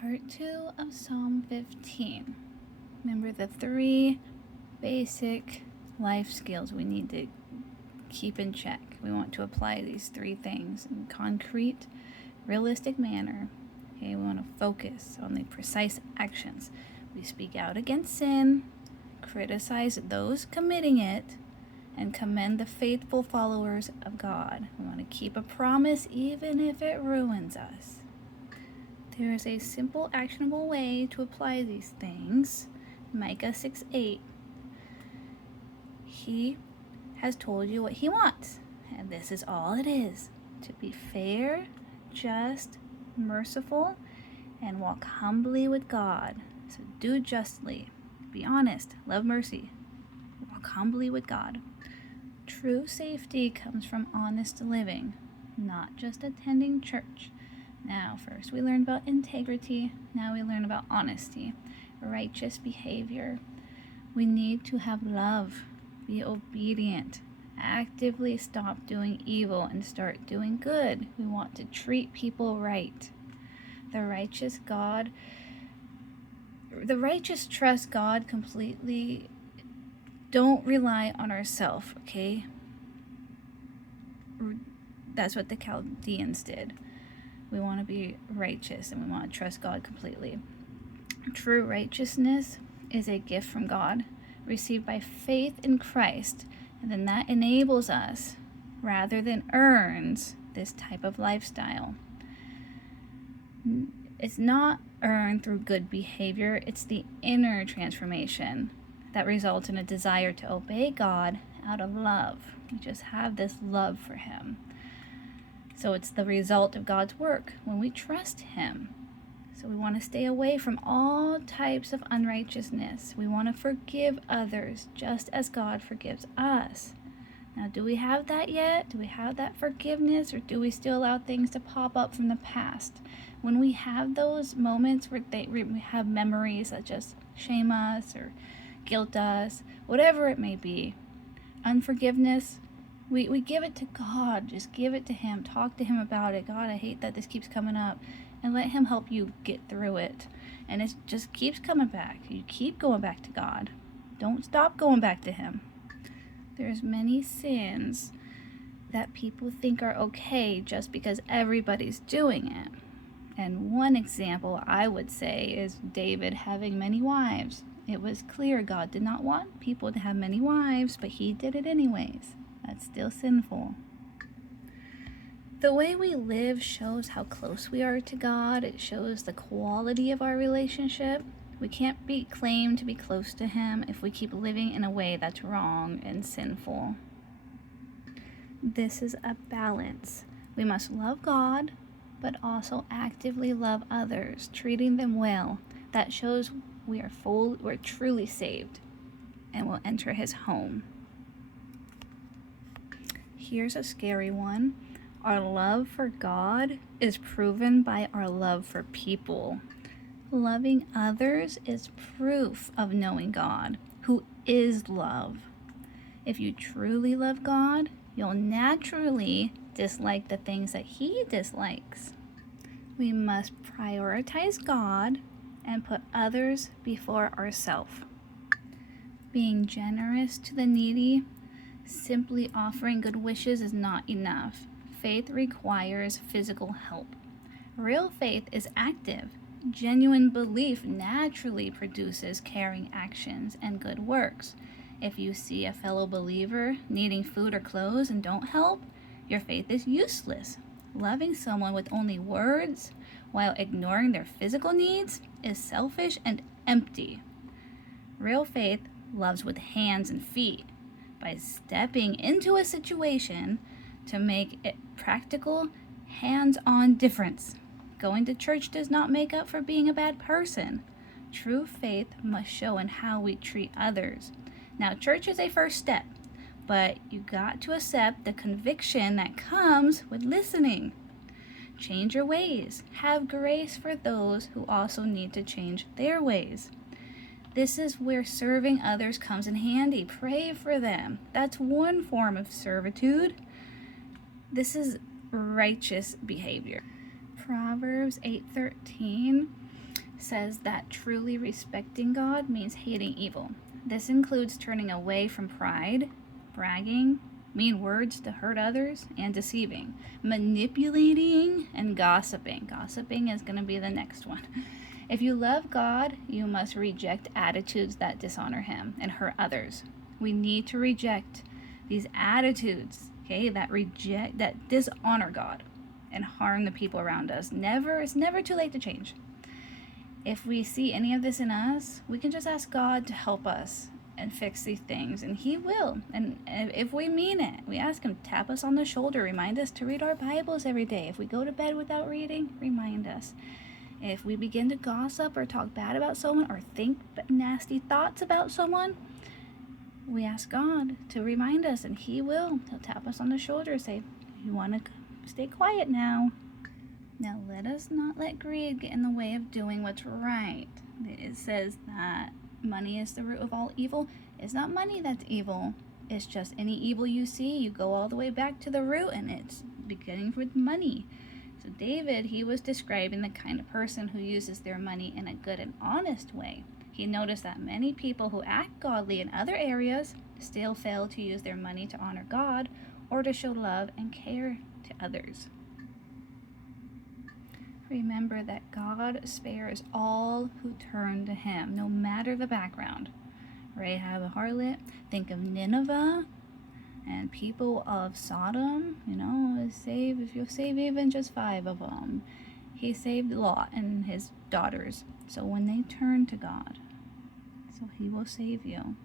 Part 2 of Psalm 15. Remember the 3 basic life skills we need to keep in check. We want to apply these 3 things in concrete, realistic manner. Okay, we want to focus on the precise actions. We speak out against sin, criticize those committing it, and commend the faithful followers of God. We want to keep a promise even if it ruins us. There is a simple, actionable way to apply these things. Micah 6:8. He has told you what he wants, and this is all it is: to be fair, just, merciful, and walk humbly with God. So do justly, be honest, love mercy, walk humbly with God. True safety comes from honest living, not just attending church. Now, first we learned about integrity, now we learn about honesty, righteous behavior. We need to have love, be obedient, actively stop doing evil and start doing good. We want to treat people right. The righteous trust God completely. Don't rely on ourselves, okay? That's what the Chaldeans did. We want to be righteous and we want to trust God completely. True righteousness is a gift from God, received by faith in Christ, and then that enables us, rather than earns, this type of lifestyle. It's not earned through good behavior, it's the inner transformation that results in a desire to obey God out of love. We just have this love for Him. So it's the result of God's work when we trust Him. So we want to stay away from all types of unrighteousness. We want to forgive others just as God forgives us. Now, do we have that yet? Do we have that forgiveness, or do we still allow things to pop up from the past? When we have those moments where we have memories that just shame us or guilt us, whatever it may be, unforgiveness, we give it to God. Just give it to Him. Talk to Him about it. God, I hate that this keeps coming up. And let Him help you get through it. And it just keeps coming back. You keep going back to God. Don't stop going back to Him. There's many sins that people think are okay just because everybody's doing it. And one example I would say is David having many wives. It was clear God did not want people to have many wives, but he did it anyways. That's still sinful. The way we live shows how close we are to God. It shows the quality of our relationship. We can't be claimed to be close to Him if we keep living in a way that's wrong and sinful. This is a balance. We must love God, but also actively love others, treating them well. That shows we're truly saved and will enter His home. Here's a scary one. Our love for God is proven by our love for people. Loving others is proof of knowing God, who is love. If you truly love God, you'll naturally dislike the things that He dislikes. We must prioritize God and put others before ourselves. Being generous to the needy, simply offering good wishes is not enough. Faith requires physical help. Real faith is active. Genuine belief naturally produces caring actions and good works. If you see a fellow believer needing food or clothes and don't help, your faith is useless. Loving someone with only words while ignoring their physical needs is selfish and empty. Real faith loves with hands and feet, by stepping into a situation to make it practical, hands-on difference. Going to church does not make up for being a bad person. True faith must show in how we treat others. Now, church is a first step, but you got to accept the conviction that comes with listening. Change your ways. Have grace for those who also need to change their ways. This is where serving others comes in handy. Pray for them. That's one form of servitude. This is righteous behavior. Proverbs 8:13 says that truly respecting God means hating evil. This includes turning away from pride, bragging, mean words to hurt others, and deceiving, manipulating, and gossiping. Gossiping is going to be the next one. If you love God, you must reject attitudes that dishonor Him and hurt others. We need to reject these attitudes, okay, that dishonor God and harm the people around us. It's never too late to change. If we see any of this in us, we can just ask God to help us and fix these things, and He will. And if we mean it, we ask Him, tap us on the shoulder, remind us to read our Bibles every day. If we go to bed without reading, remind us. If we begin to gossip or talk bad about someone or think nasty thoughts about someone, we ask God to remind us, and He will. He'll tap us on the shoulder and say, you want to stay quiet now. Now let us not let greed get in the way of doing what's right. It says that money is the root of all evil. It's not money that's evil. It's just any evil you see, you go all the way back to the root, and it's beginning with money. So David, he was describing the kind of person who uses their money in a good and honest way. He noticed that many people who act godly in other areas still fail to use their money to honor God or to show love and care to others. Remember that God spares all who turn to Him, no matter the background. Rahab a harlot, think of Nineveh and people of Sodom, if you'll save even just 5 of them. He saved Lot and his daughters. So when they turn to God, so He will save you.